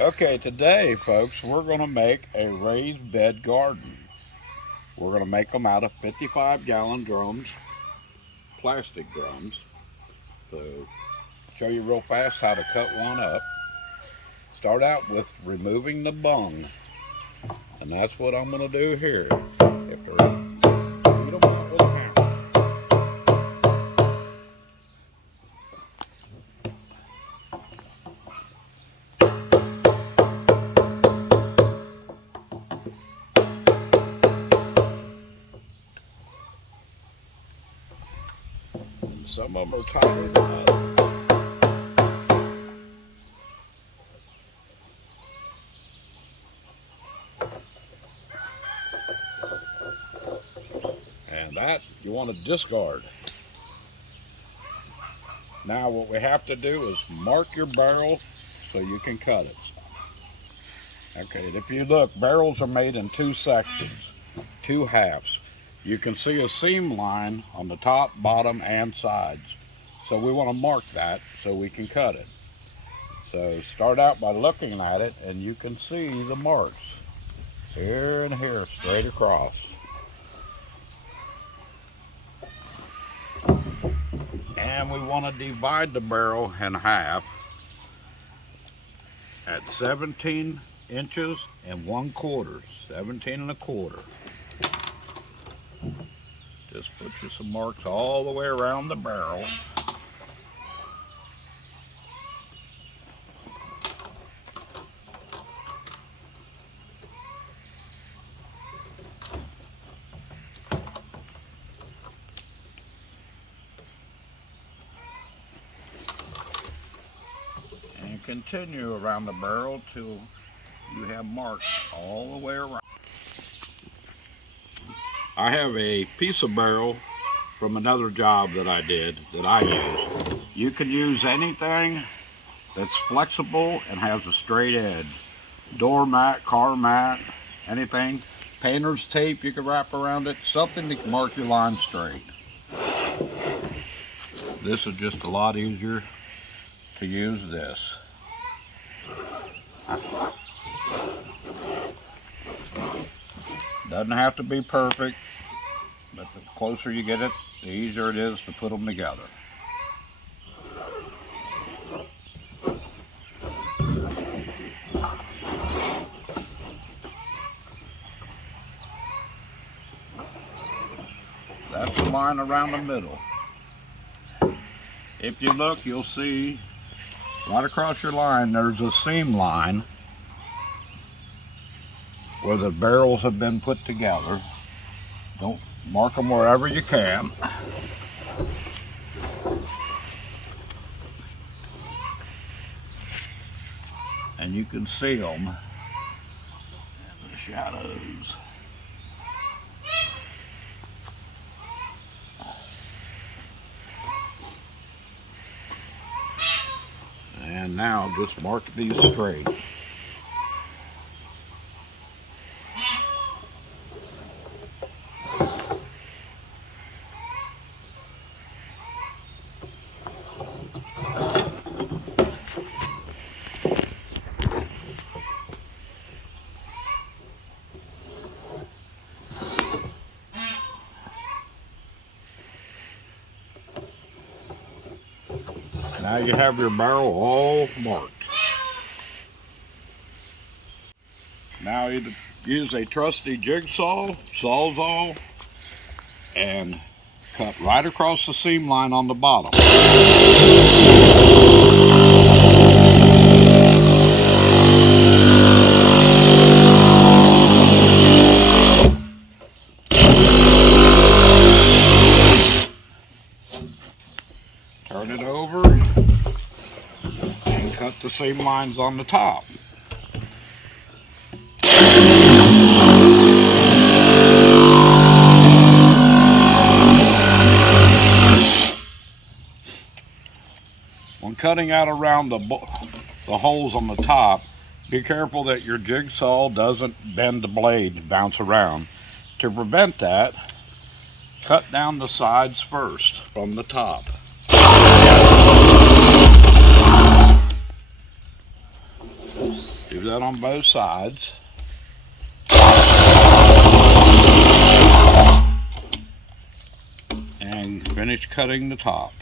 Okay, today, folks, we're going to make a raised bed garden. We're going to make them out of 55-gallon drums, plastic drums. So, show you real fast how to cut one up. Start out with removing the bung, and that's what I'm going to do here. If they're shoot them out with a hammer. Some of them are tighter than others. And that you want to discard. Now what we have to do is mark your barrel so you can cut it. Okay, and if you look, barrels are made in two sections, two halves. You can see a seam line on the top, bottom, and sides. So we want to mark that so we can cut it. So start out by looking at it and you can see the marks. Here and here, straight across. And we want to divide the barrel in half at 17 inches and 1/4, 17 1/4. Just put you some marks all the way around the barrel. And continue around the barrel till you have marks all the way around. I have a piece of barrel from another job that I did that I use. You can use anything that's flexible and has a straight edge. Doormat, car mat, anything. Painter's tape you can wrap around it, something to mark your line straight. This is just a lot easier to use this. Doesn't have to be perfect, but the closer you get it, the easier it is to put them together. That's the line around the middle. If you look, you'll see right across your line there's a seam line where the barrels have been put together. Don't mark them wherever you can. And you can see them in the shadows. And now just mark these straight. Now you have your barrel all marked. Now either use a trusty jigsaw, sawzall, and cut right across the seam line on the bottom. Turn it over and cut the seam lines on the top. When cutting out around the holes on the top, be careful that your jigsaw doesn't bend the blade, bounce around. To prevent that, cut down the sides first from the top. Do that on both sides. And finish cutting the top.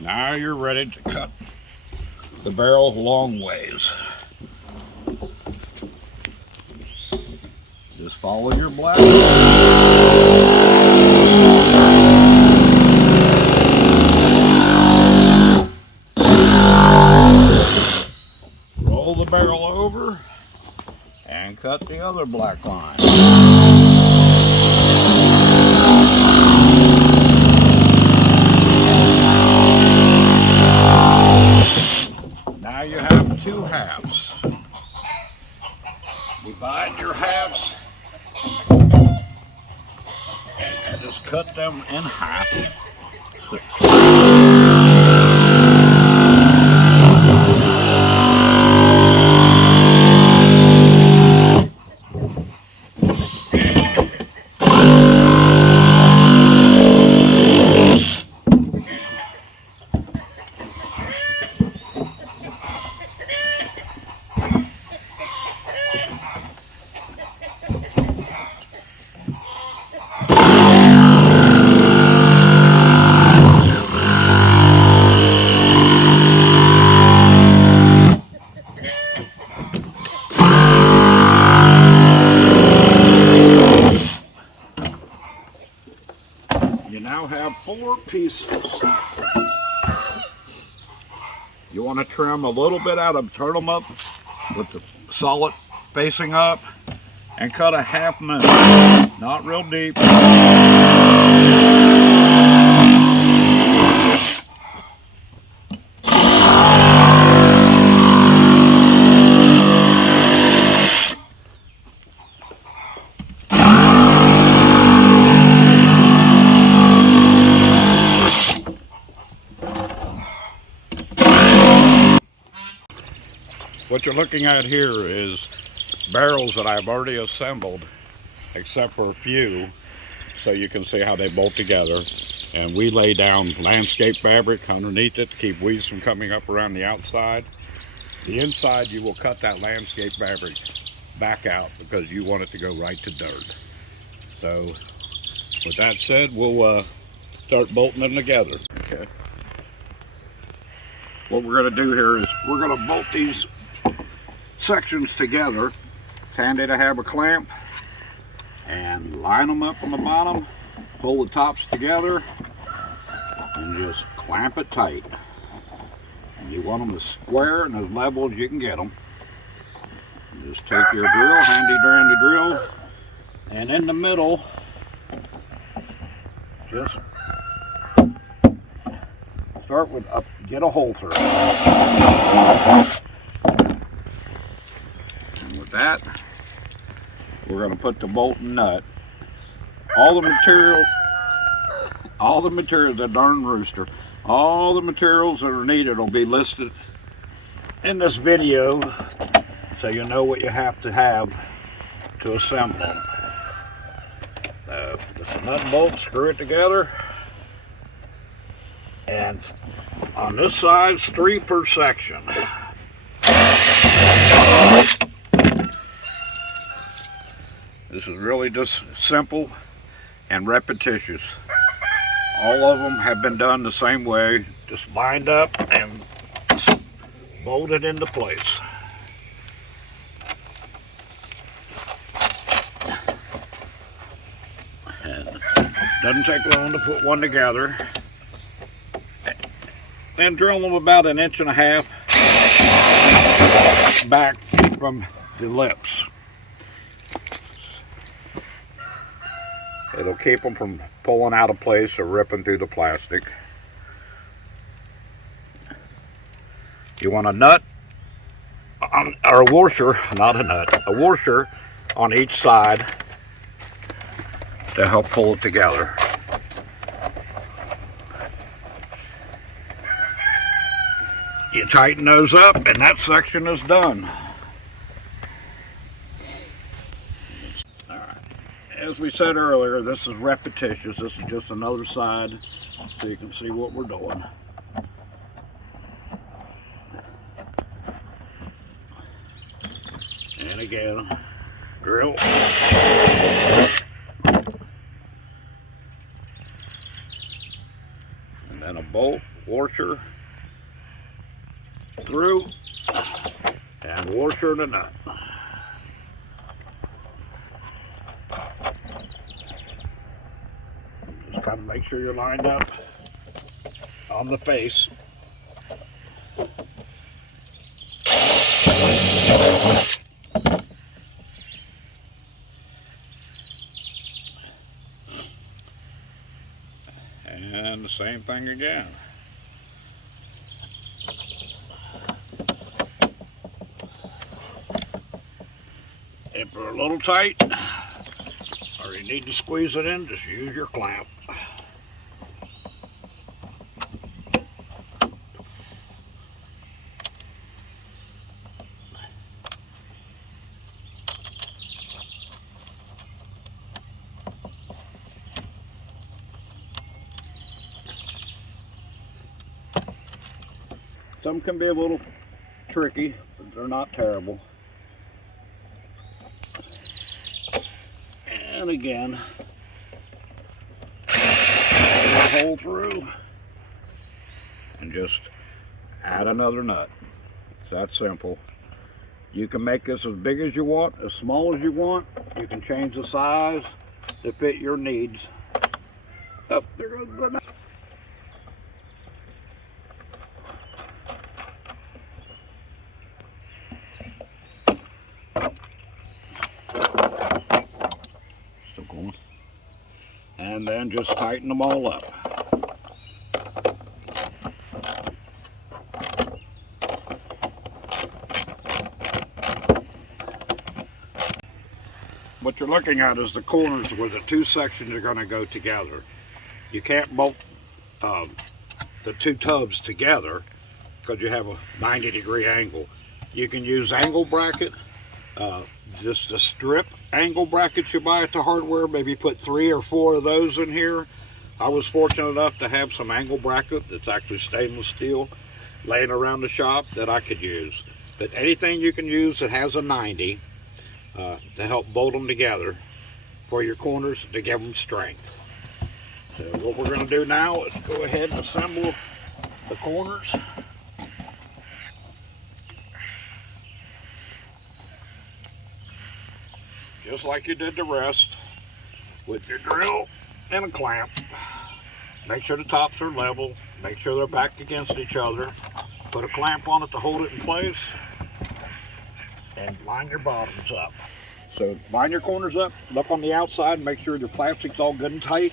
Now you're ready to cut the barrel long ways. Just follow your blade. Roll the barrel over and cut the other black line. Now you have two halves. Divide your halves and just cut them in half. You now have 4 pieces. You want to trim a little bit out of, turn them up with the solid facing up, and cut a 1/2 moon, not real deep. What you're looking at here is barrels that I've already assembled, except for a few, so you can see how they bolt together. And we lay down landscape fabric underneath it to keep weeds from coming up around the outside. The inside, you will cut that landscape fabric back out because you want it to go right to dirt. So with that said, we'll start bolting them together. Okay. What we're going to do here is we're going to bolt these sections together. It's handy to have a clamp, and line them up on the bottom, pull the tops together, and just clamp it tight. And you want them as square and as level as you can get them. And just take your drill, handy dandy drill, and in the middle, just start with up, get a hole through. And with that, we're going to put the bolt and nut. All the materials, the darn rooster, all the materials that are needed will be listed in this video, so you know what you have to assemble them. Just a nut and bolt, screw it together, and on this side, it's 3 per section. This is really just simple and repetitious. All of them have been done the same way, just lined up and bolted into place. And it doesn't take long to put one together. And drill them about 1.5 inches back from the lips. It'll keep them from pulling out of place or ripping through the plastic. You want a nut, or a washer, not a nut, a washer on each side to help pull it together. You tighten those up and that section is done. as we said earlier, this is repetitious. This is just another side so you can see what we're doing. And again, drill. And then a bolt washer through, and washer and a nut. Just kind of make sure you're lined up on the face. And the same thing again. If they're a little tight, or you need to squeeze it in, just use your clamp. Some can be a little tricky, but they're not terrible. And again, hole through, and just add another nut. It's that simple. You can make this as big as you want, as small as you want. You can change the size to fit your needs. Oh, there goes the nut. And then just tighten them all up. What you're looking at is the corners where the two sections are going to go together. You can't bolt the two tubs together because you have a 90-degree angle. You can use angle bracket, just a strip angle brackets you buy at the hardware. Maybe put 3 or 4 of those in here. I was fortunate enough to have some angle bracket that's actually stainless steel laying around the shop that I could use. But anything you can use that has a 90 to help bolt them together for your corners to give them strength. So what we're going to do now is go ahead and assemble the corners. Just like you did the rest, with your drill and a clamp. Make sure the tops are level, make sure they're back against each other. Put a clamp on it to hold it in place, and line your bottoms up. So line your corners up, look on the outside, make sure your plastic's all good and tight,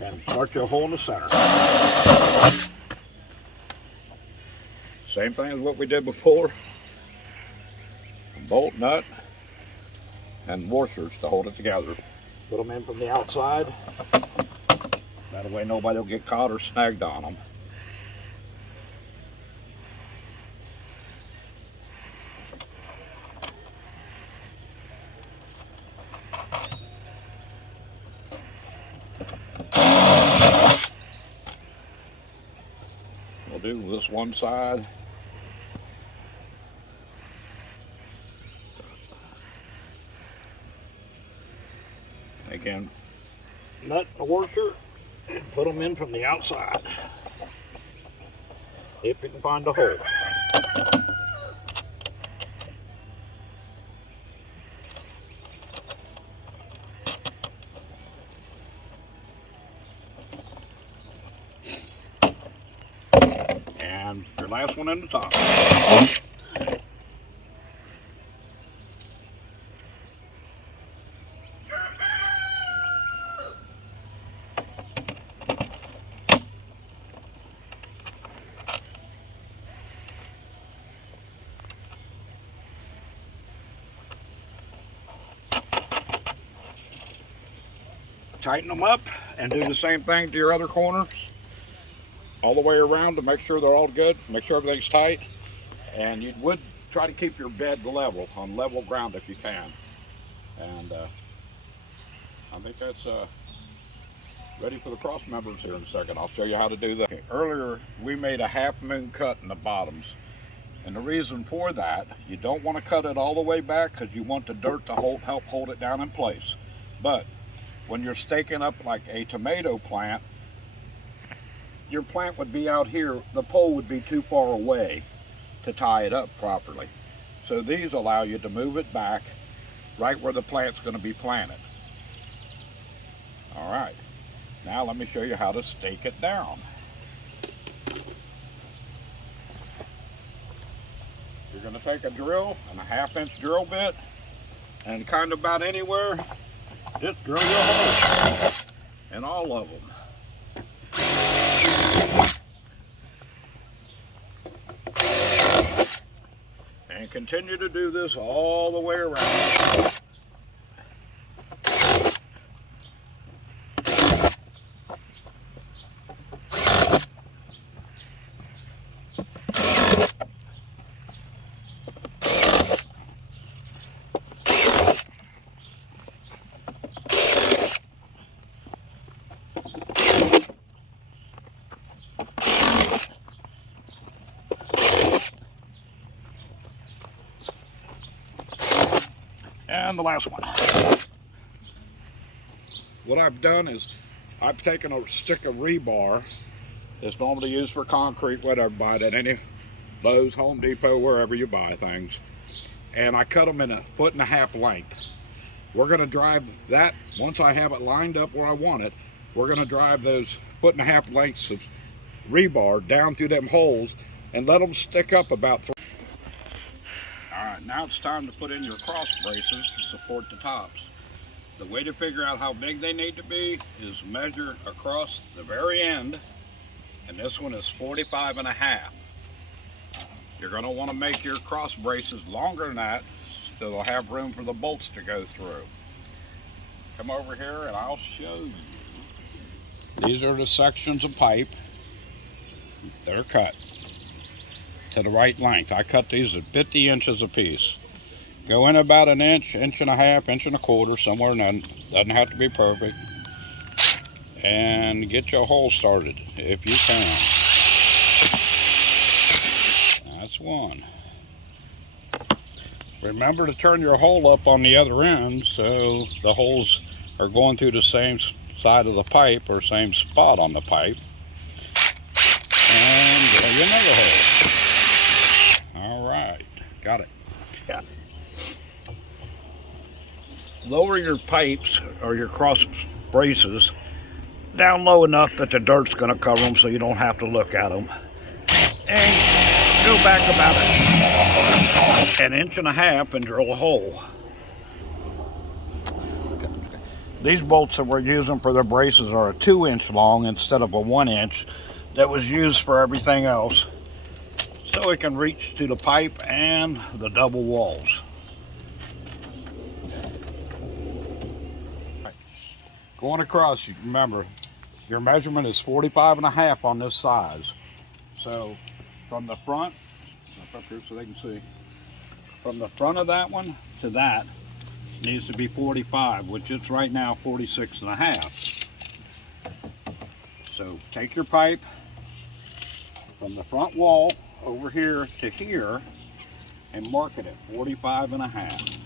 and start your hole in the center. Same thing as what we did before. Bolt, nut, and washers to hold it together. Put them in from the outside. That way nobody will get caught or snagged on them. We'll do this one side. Again, nut the washer and put them in from the outside if you can find a hole. And your last one in the top. Tighten them up and do the same thing to your other corners all the way around to make sure they're all good, make sure everything's tight. And you would try to keep your bed level, on level ground if you can. And I think that's ready for the cross members here in a second. I'll show you how to do that. Okay, earlier we made a half moon cut in the bottoms. And the reason for that, you don't want to cut it all the way back because you want the dirt to help hold it down in place. But when you're staking up like a tomato plant, your plant would be out here, the pole would be too far away to tie it up properly. So these allow you to move it back right where the plant's going to be planted. All right, now let me show you how to stake it down. You're going to take a drill and a 1/2-inch drill bit, and kind of about anywhere, just drill your hole in all of them. And continue to do this all the way around. And the last one. What I've done is I've taken a stick of rebar that's normally used for concrete, whatever, buy it at any Lowe's, Home Depot, wherever you buy things, and I cut them in 1.5 foot length. We're going to drive that, once I have it lined up where I want it, we're going to drive those 1.5 foot lengths of rebar down through them holes and let them stick up about 3. Alright, now it's time to put in your cross braces to support the tops. The way to figure out how big they need to be is measure across the very end, and this one is 45.5. You're going to want to make your cross braces longer than that so they'll have room for the bolts to go through. Come over here and I'll show you. These are the sections of pipe that are cut to the right length. I cut these at 50 inches a piece. Go in about 1 inch, 1.5 inches, 1.25 inches, somewhere in there. Doesn't have to be perfect. And get your hole started if you can. That's one. Remember to turn your hole up on the other end so the holes are going through the same side of the pipe or same spot on the pipe. And drill you another hole. All right, got it. Yeah. Lower your pipes or your cross braces down low enough that the dirt's going to cover them so you don't have to look at them. And go back about 1.5 inches and drill a hole. These bolts that we're using for the braces are a 2-inch long instead of a 1 inch that was used for everything else, so it can reach to the pipe and the double walls. Going across, you remember your measurement is 45.5 on this size. So from the front, up here so they can see, from the front of that one to that needs to be 45, which it's right now 46.5. So take your pipe from the front wall over here to here and mark it at 45.5.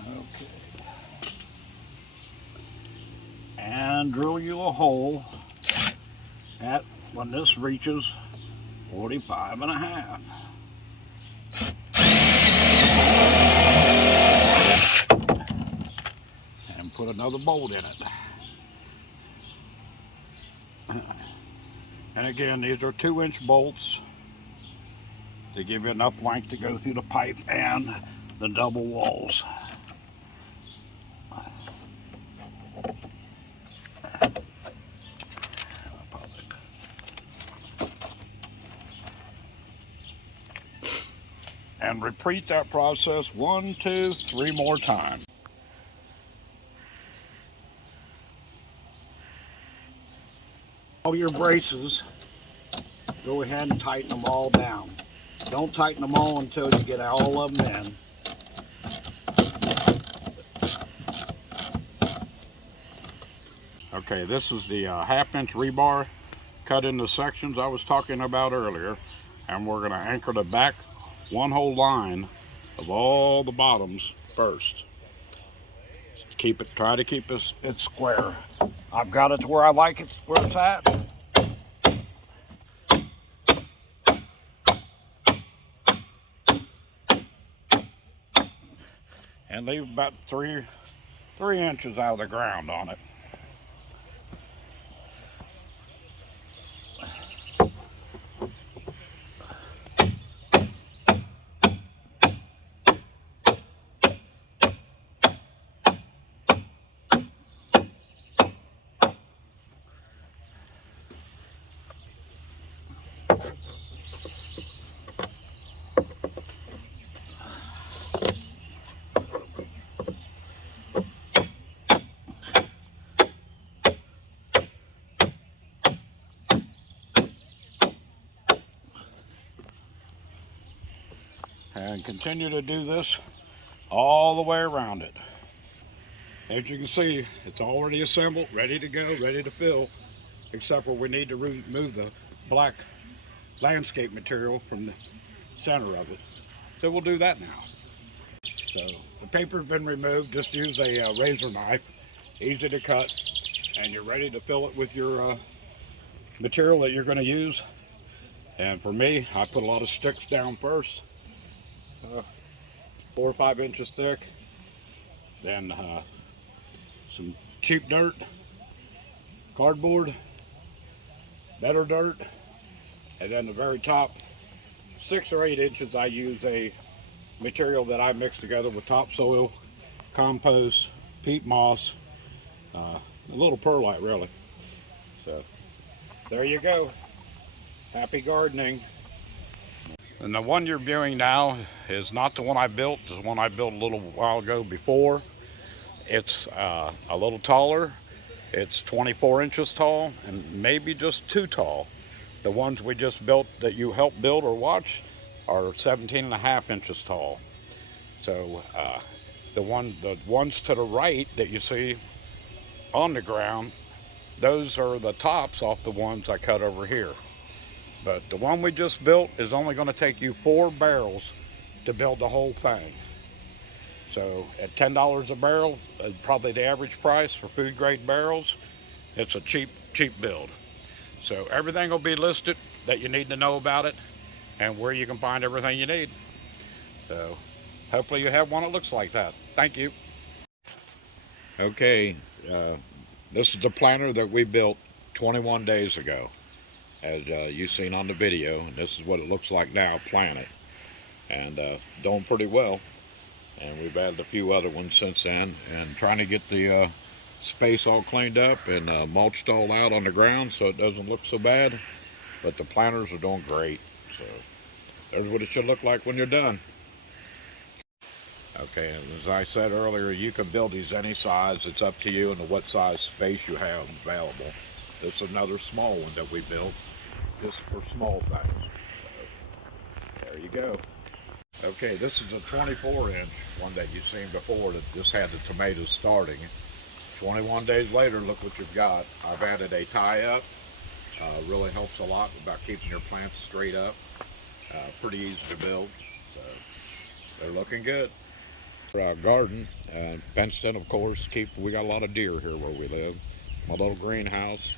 Okay. And drill you a hole at when this reaches 45.5. And put another bolt in it. And again, these are 2-inch bolts to give you enough length to go through the pipe and the double walls. And repeat that process 1, 2, 3 more times. all your braces, go ahead and tighten them all down. Don't tighten them all until you get all of them in. Okay, this is the 1/2-inch rebar cut into sections I was talking about earlier, and we're going to anchor the back one whole line of all the bottoms first. Try to keep it square. I've got it to where I like it where it's at. And leave about 3 inches out of the ground on it. And continue to do this all the way around it. As you can see, it's already assembled, ready to go, ready to fill, except for we need to remove the black landscape material from the center of it. So we'll do that now. So the paper's been removed. Just use a razor knife, easy to cut, and you're ready to fill it with your material that you're going to use. And for me, I put a lot of sticks down first. 4 or 5 inches thick, then some cheap dirt, cardboard, better dirt, and then the very top 6 or 8 inches I use a material that I mix together with topsoil, compost, peat moss, a little perlite really. So there you go. Happy gardening. And the one you're viewing now is not the one I built. It's the one I built a little while ago before. It's a little taller. It's 24 inches tall and maybe just too tall. The ones we just built that you helped build or watch are 17.5 inches tall. So the ones to the right that you see on the ground, those are the tops off the ones I cut over here. But the one we just built is only going to take you 4 barrels to build the whole thing. So at $10 a barrel, probably the average price for food grade barrels, it's a cheap build. So everything will be listed that you need to know about it and where you can find everything you need. So hopefully you have one that looks like that. Thank you. Okay, this is the planter that we built 21 days ago. As you've seen on the video, and this is what it looks like now planted, and doing pretty well. And we've added a few other ones since then, and trying to get the space all cleaned up and mulched all out on the ground so it doesn't look so bad. But the planters are doing great. So there's what it should look like when you're done. Okay, and as I said earlier, you can build these any size. It's up to you and what size space you have available. This is another small one that we built. This is for small things. So, there you go. Okay, this is a 24-inch one that you've seen before that just had the tomatoes starting. 21 days later, look what you've got. I've added a tie-up. Really helps a lot about keeping your plants straight up. Pretty easy to build. So they're looking good. For our garden, fenced in, of course. We got a lot of deer here where we live. My little greenhouse.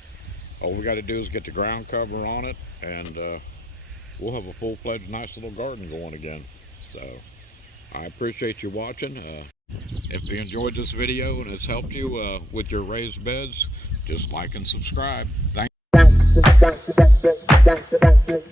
All we got to do is get the ground cover on it, and we'll have a full-fledged nice little garden going again. So I appreciate you watching. If you enjoyed this video and it's helped you with your raised beds, just like and subscribe. Thank you.